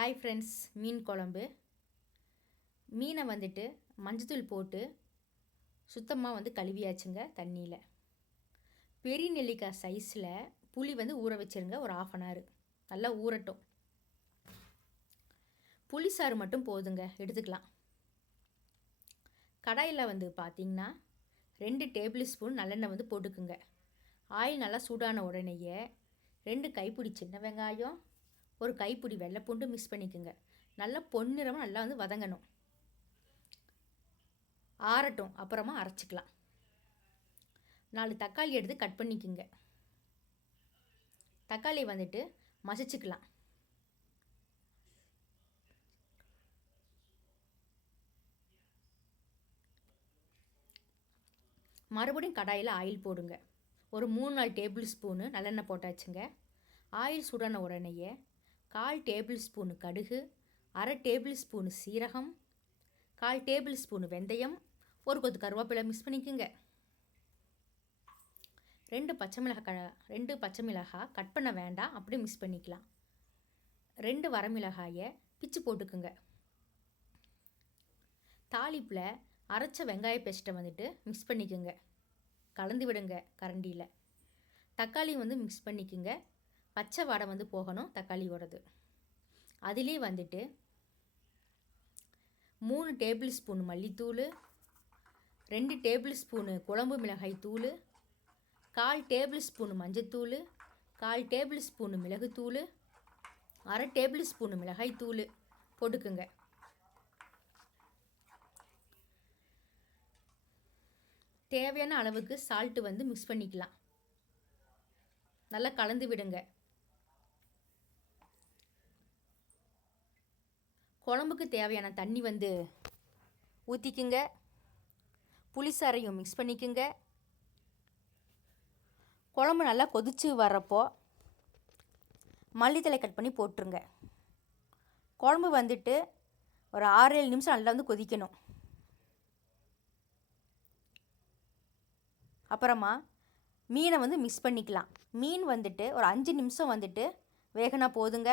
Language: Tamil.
ஹாய் ஃப்ரெண்ட்ஸ், மீன் குழம்பு. மீனை வந்துட்டு மஞ்சத்தூள் போட்டு சுத்தமாக கழுவியாச்சுங்க தண்ணியில். பெரிய நெல்லிக்காய் சைஸில் புளி ஊற வச்சுருங்க ஒரு 1/2 hour. நல்லா ஊறட்டும். புளி சாறு மட்டும் போதுங்க, எடுத்துக்கலாம். கடாயில் பார்த்திங்கன்னா 2 டேபிள் ஸ்பூன் நல்லெண்ணெய் போட்டுக்குங்க. ஆயில் நல்லா சூடான உடனேயே 2 கைப்பிடி சின்ன வெங்காயம், ஒரு கைப்பிடி வெள்ளைப்பூண்டு மிக்ஸ் பண்ணிக்கோங்க. நல்லா பொன்னிறமாக நல்லா வதங்கணும். ஆறட்டும், அப்புறமா அரைச்சிக்கலாம். 4 தக்காளி எடுத்து கட் பண்ணிக்கோங்க. தக்காளி மசிச்சுக்கலாம். மறுபடியும் கடாயில் ஆயில் போடுங்க. ஒரு 3-4 டேபிள் ஸ்பூனு நல்லெண்ணெய் போட்டாச்சுங்க. ஆயில் சூடான உடனேயே 1/4 டேபிள் ஸ்பூனு கடுகு, 1/2 டேபிள் ஸ்பூனு சீரகம், 1/4 டேபிள் ஸ்பூனு வெந்தயம், ஒரு கொத்து கருவேப்பிலை மிக்ஸ் பண்ணிக்கோங்க. 2 பச்சை மிளகாய் கட் பண்ண வேண்டாம், அப்படியே மிக்ஸ் பண்ணிக்கலாம். 2 வரமிளகாயை பிச்சு போட்டுக்குங்க. தாளிப்பில் அரைச்ச வெங்காய பேஸ்ட்டை மிக்ஸ் பண்ணிக்கோங்க. கலந்து விடுங்க கரண்டியில். தக்காளி மிக்ஸ் பண்ணிக்கோங்க. பச்சை வாடை போகணும் தக்காளியோடது. அதிலே 3 டேபிள் ஸ்பூன் மல்லித்தூள், 2 டேபிள் ஸ்பூனு குழம்பு மிளகாய் தூள், 1/4 டேபிள் ஸ்பூன் மஞ்சத்தூள், 1/4 டேபிள் ஸ்பூன் மிளகுத்தூள், 1/2 டேபிள் ஸ்பூன் மிளகாய் தூள் போட்டுக்குங்க. தேவையான அளவுக்கு சால்ட்டு மிக்ஸ் பண்ணிக்கலாம். நல்லா கலந்து விடுங்க. குழம்புக்கு தேவையான தண்ணி ஊற்றிக்குங்க. புளிசாரையும் மிக்ஸ் பண்ணிக்குங்க. குழம்பு நல்லா கொதித்து வர்றப்போ மல்லித்தலை கட் பண்ணி போட்டுருங்க. குழம்பு ஒரு 6-7 நிமிஷம் நல்லா கொதிக்கணும். அப்புறமா மீனை மிக்ஸ் பண்ணிக்கலாம். மீன் ஒரு 5 நிமிஷம் வேகனா போதுங்க.